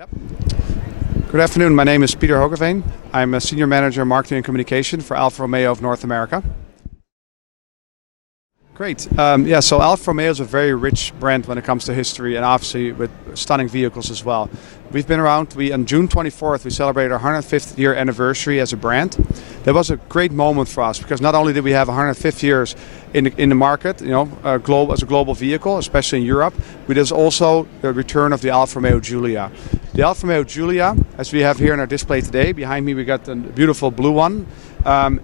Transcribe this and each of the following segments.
Yep. Good afternoon. My name is Peter Hogeveen. I'm a Senior Manager of Marketing and Communication for Alfa Romeo of North America. Great. So Alfa Romeo is a very rich brand when it comes to history and obviously with stunning vehicles as well. We've been around. On June 24th, we celebrated our 150th year anniversary as a brand. That was a great moment for us because not only did we have 150 years in the market, as a global vehicle, especially in Europe, but there's also the return of the Alfa Romeo Giulia. The Alfa Romeo Giulia, as we have here in our display today, behind me we got the beautiful blue one,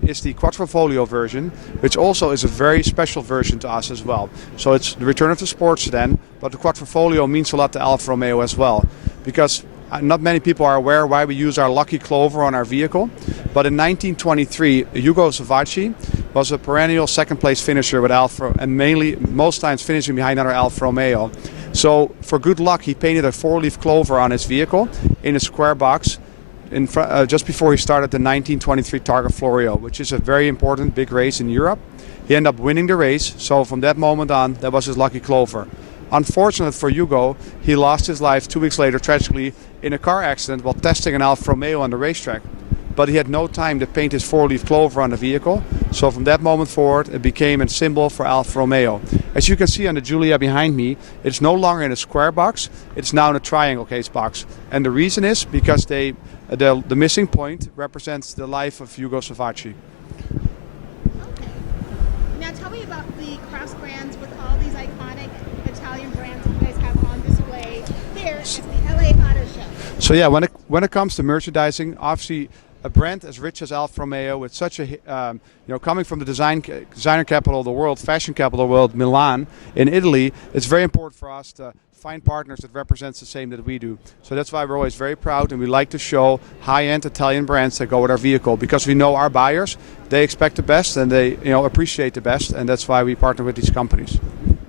is the Quadrifoglio version, which also is a very special version to us as well. So it's the return of the sports sedan, but the Quadrifoglio means a lot to Alfa Romeo as well, because not many people are aware why we use our lucky clover on our vehicle. But in 1923, Ugo Savacci was a perennial second place finisher with Alfa, and most times finishing behind our Alfa Romeo. So for good luck, he painted a 4-leaf clover on his vehicle in a square box just before he started the 1923 Targa Florio, which is a very important big race in Europe. He ended up winning the race, so from that moment on, that was his lucky clover. Unfortunate for Ugo, he lost his life 2 weeks later tragically in a car accident while testing an Alfa Romeo on the racetrack. But he had no time to paint his 4-leaf clover on the vehicle, so from that moment forward it became a symbol for Alfa Romeo. As you can see on the Giulia behind me, it's no longer in a square box, it's now in a triangle case box. And the reason is because the missing point represents the life of Ugo Savacci. Okay. Now tell me about the cross brands with all these iconic Italian brands you guys have on display here at the LA Auto Show. So yeah, when it comes to merchandising, obviously a brand as rich as Alfa Romeo, with such a coming from the designer capital of the world, fashion capital of the world, Milan in Italy, it's very important for us to find partners that represents the same that we do. So that's why we're always very proud, and we like to show high-end Italian brands that go with our vehicle, because we know our buyers, they expect the best and they appreciate the best, and that's why we partner with these companies.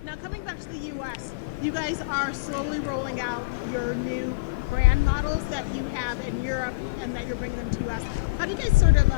Now coming back to the U.S., you guys are slowly rolling out your new brand models that you have in Europe and that you're bringing them to us. How do you guys sort of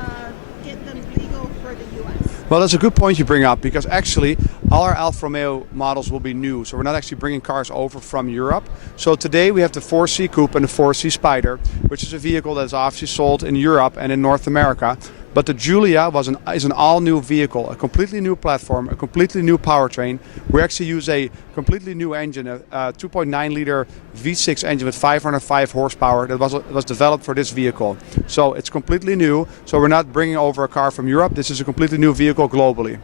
get them legal for the U.S.? Well, that's a good point you bring up, because actually all our Alfa Romeo models will be new, so we're not actually bringing cars over from Europe. So today we have the 4C Coupe and the 4C Spider, which is a vehicle that is obviously sold in Europe and in North America. But the Giulia is an all-new vehicle, a completely new platform, a completely new powertrain. We actually use a completely new engine, a 2.9-liter V6 engine with 505 horsepower that was developed for this vehicle. So it's completely new, so we're not bringing over a car from Europe. This is a completely new vehicle globally.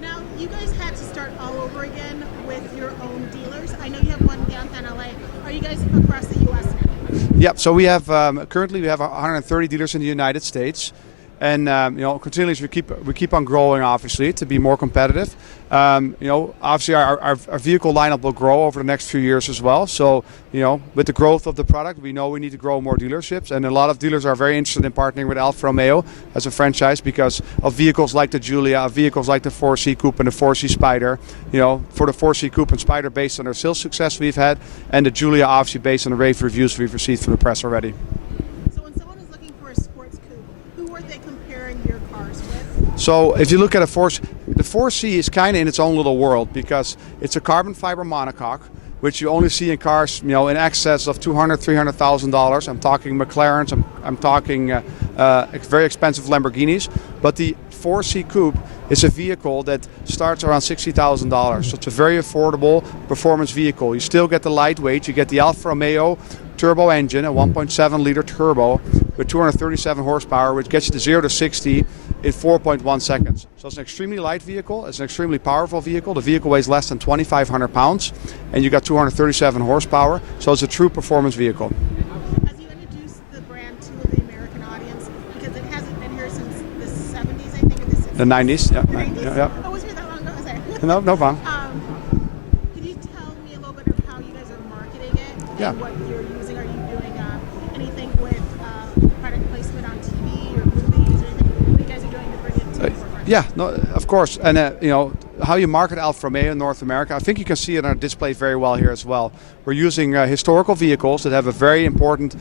Now, you guys had to start all over again with your own dealers. I know you have one downtown LA. Are you guys across the U.S. now? Yeah, so we have currently we have 130 dealers in the United States. And continuously we keep on growing, obviously, to be more competitive. Obviously our vehicle lineup will grow over the next few years as well. So with the growth of the product, we know we need to grow more dealerships, and a lot of dealers are very interested in partnering with Alfa Romeo as a franchise because of vehicles like the Giulia, vehicles like the 4C Coupe and the 4C Spider. For the 4C Coupe and Spider based on our sales success we've had, and the Giulia obviously based on the rave reviews we've received from the press already. So if you look at the 4C is kind of in its own little world because it's a carbon fiber monocoque, which you only see in cars, in excess of $200,000, $300,000. I'm talking McLarens, I'm talking very expensive Lamborghinis. But the 4C Coupe is a vehicle that starts around $60,000. So it's a very affordable performance vehicle. You still get the lightweight, you get the Alfa Romeo turbo engine, a 1.7-liter turbo with 237 horsepower, which gets you to 0 to 60 in 4.1 seconds. So it's an extremely light vehicle, it's an extremely powerful vehicle. The vehicle weighs less than 2,500 pounds, and you got 237 horsepower, so it's a true performance vehicle. As you introduce the brand to the American audience, because it hasn't been here since the 70s, I think, or the 60s? The 90s, yeah. The 90s? Yeah. Oh, was here that long ago? Sorry. No problem. Could you tell me a little bit of how you guys are marketing it and what you're using? Are you doing anything with product placement on TV or movies or anything? What you guys are doing to bring it to the forefront? Yeah, no, of course. And how you market Alfa Romeo in North America, I think you can see it on our display very well here as well. We're using historical vehicles that have a very important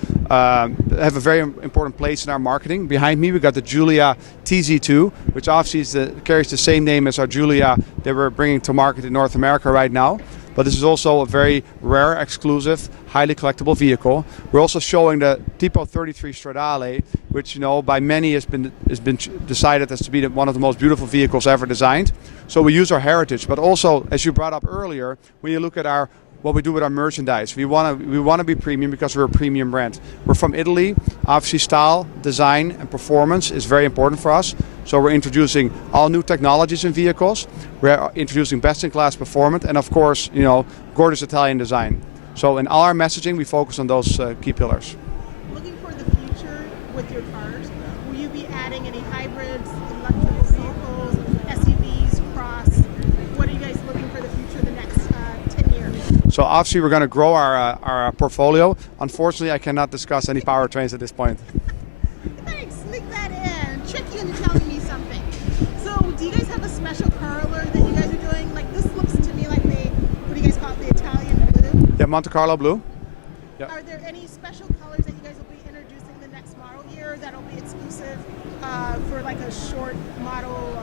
place in our marketing. Behind me, we got the Giulia TZ2, which obviously carries the same name as our Giulia that we're bringing to market in North America right now. but this is also a very rare, exclusive, highly collectible vehicle. We're also showing the Tipo 33 Stradale, which by many has been decided as to be one of the most beautiful vehicles ever designed. So we use our heritage, but also, as you brought up earlier, when you look at what we do with our merchandise, we want to be premium because we're a premium brand. We're from Italy. Obviously, style, design, and performance is very important for us. So we're introducing all new technologies in vehicles. We're introducing best-in-class performance, and of course, gorgeous Italian design. So in all our messaging, we focus on those key pillars. Looking for the future with your cars, will you be adding any hybrids, electric vehicles, SUVs, cross? What are you guys looking for the future the next 10 years? So obviously, we're going to grow our portfolio. Unfortunately, I cannot discuss any powertrains at this point. Thanks. Sneak that in. Tricky into telling me something. So, do you guys have a special car alert that you guys are doing? Like, this looks to me like what do you guys call it, the Italian blue? Yeah, Monte Carlo blue. Yeah. Are there any special colors that you guys will be introducing the next model year that'll be exclusive for like a short model?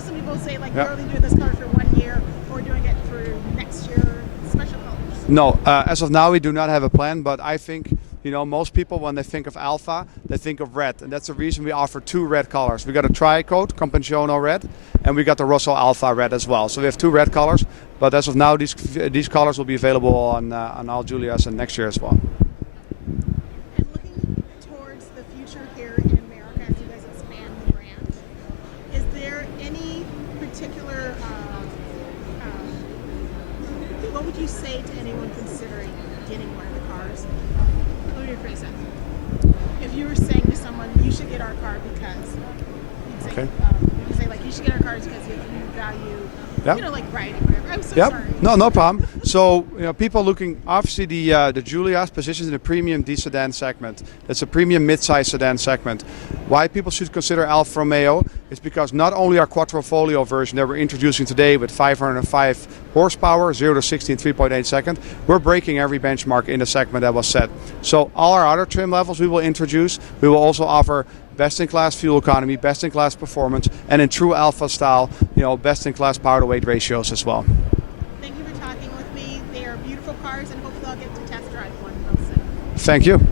Some people say like you're only doing this color for 1 year or doing it for next year. Special colors. No, as of now we do not have a plan, but I think most people when they think of Alfa, they think of red, and that's the reason we offer 2 red colors. We got a tri-coat Campagnono red, and we got the Rosso Alfa red as well. So we have 2 red colors, but as of now these colors will be available on all Giulias and next year as well. And looking towards the future here in America as you guys expand the brand, is there any particular what would you say to anyone considering getting one of the cars? Let me rephrase that. If you were saying to someone, you should get our car because, you'd say like, you should get our cars because you value, like riding, whatever. I'm so sorry. No problem. So, people looking, obviously the Giulia's positions in the premium D sedan segment. It's a premium mid-size sedan segment. Why people should consider Alfa Romeo is because not only our Quadrifoglio version that we're introducing today with 505 horsepower, 0 to 60 in 3.8 seconds, we're breaking every benchmark in the segment that was set. So all our other trim levels we will introduce. We will also offer best-in-class fuel economy, best-in-class performance, and in true Alfa style, best-in-class power-to-weight ratios as well. Thank you for talking with me. They are beautiful cars, and hopefully I'll get to test drive one real soon. Thank you.